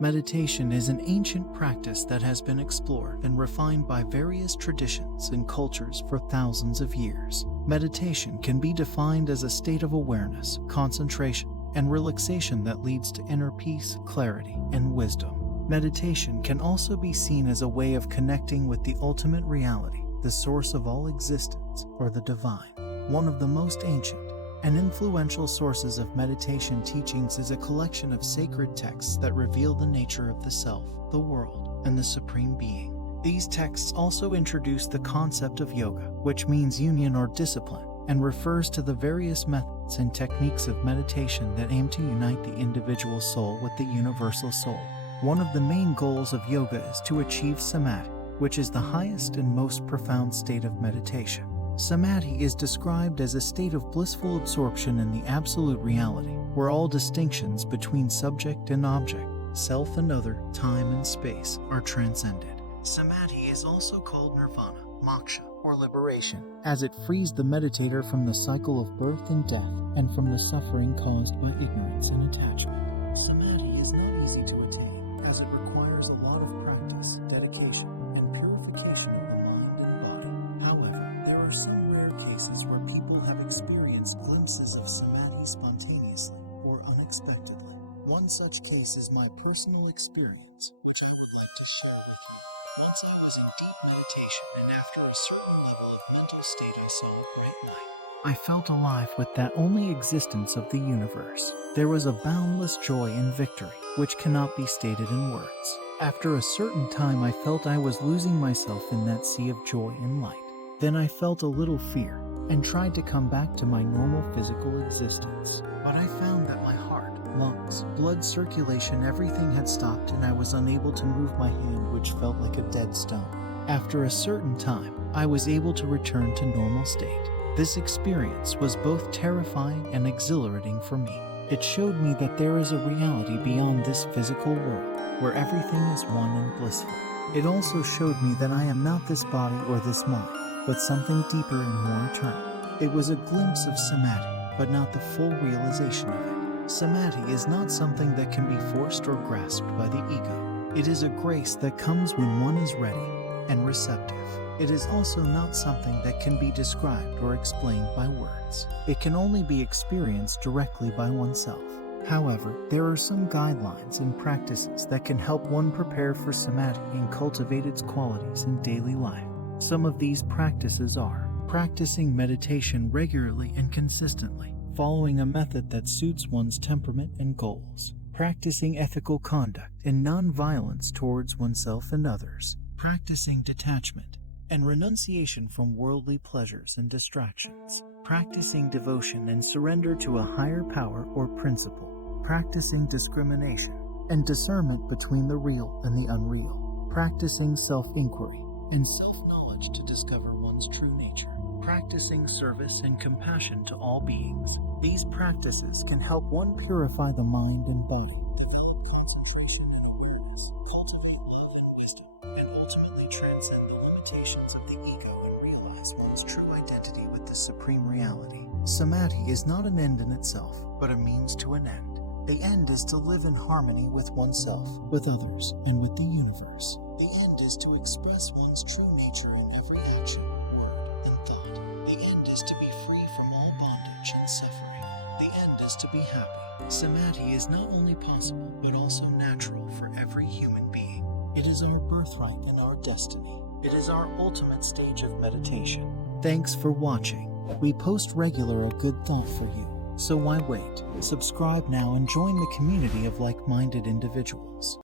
Meditation is an ancient practice that has been explored and refined by various traditions and cultures for thousands of years. Meditation can be defined as a state of awareness, concentration, and relaxation that leads to inner peace, clarity, and wisdom. Meditation can also be seen as a way of connecting with the ultimate reality, the source of all existence, or the divine. One of the most ancient and influential sources of meditation teachings is a collection of sacred texts that reveal the nature of the self, the world, and the Supreme Being. These texts also introduce the concept of yoga, which means union or discipline, and refers to the various methods and techniques of meditation that aim to unite the individual soul with the universal soul. One of the main goals of yoga is to achieve samadhi, which is the highest and most profound state of meditation. Samadhi is described as a state of blissful absorption in the absolute reality, where all distinctions between subject and object, self and other, time and space, are transcended. Samadhi is also called nirvana, moksha, or liberation, as it frees the meditator from the cycle of birth and death and from the suffering caused by ignorance and attachment. Samadhi is not easy to attain, as it requires a lot of practice, dedication, and purification of the mind and body. However, there are some rare cases where people have experienced glimpses of samadhi spontaneously or unexpectedly. One such case is my personal experience, which I would like to share with you. Once I was in deep meditation, and after a certain level of mental state I saw a bright light. I felt alive with that only existence of the universe. There was a boundless joy and victory, which cannot be stated in words. After a certain time I felt I was losing myself in that sea of joy and light. Then I felt a little fear, and tried to come back to my normal physical existence. But I found that my heart, lungs, blood circulation, everything had stopped, and I was unable to move my hand, which felt like a dead stone. After a certain time, I was able to return to normal state. This experience was both terrifying and exhilarating for me. It showed me that there is a reality beyond this physical world, where everything is one and blissful. It also showed me that I am not this body or this mind, but something deeper and more eternal. It was a glimpse of samadhi, but not the full realization of it. Samadhi is not something that can be forced or grasped by the ego. It is a grace that comes when one is ready and receptive. It is also not something that can be described or explained by words. It can only be experienced directly by oneself. However, there are some guidelines and practices that can help one prepare for samadhi and cultivate its qualities in daily life. Some of these practices are practicing meditation regularly and consistently, following a method that suits one's temperament and goals, practicing ethical conduct and non-violence towards oneself and others, practicing detachment and renunciation from worldly pleasures and distractions, practicing devotion and surrender to a higher power or principle, practicing discrimination and discernment between the real and the unreal, practicing self-inquiry and self-knowledge to discover one's true nature, practicing service and compassion to all beings. These practices can help one purify the mind and body, develop concentration and awareness, cultivate love and wisdom, and ultimately transcend the limitations of the ego and realize one's true identity with the supreme reality. Samadhi is not an end in itself, but a means to an end. The end is to live in harmony with oneself, with others, and with the universe. The end is to express one's true nature in every action, word, and thought. The end is to be free from all bondage and suffering. The end is to be happy. Samadhi is not only possible, but also natural for every human being. It is our birthright and our destiny. It is our ultimate stage of meditation. Thanks for watching. We post regular a good thought for you. So why wait? Subscribe now and join the community of like-minded individuals.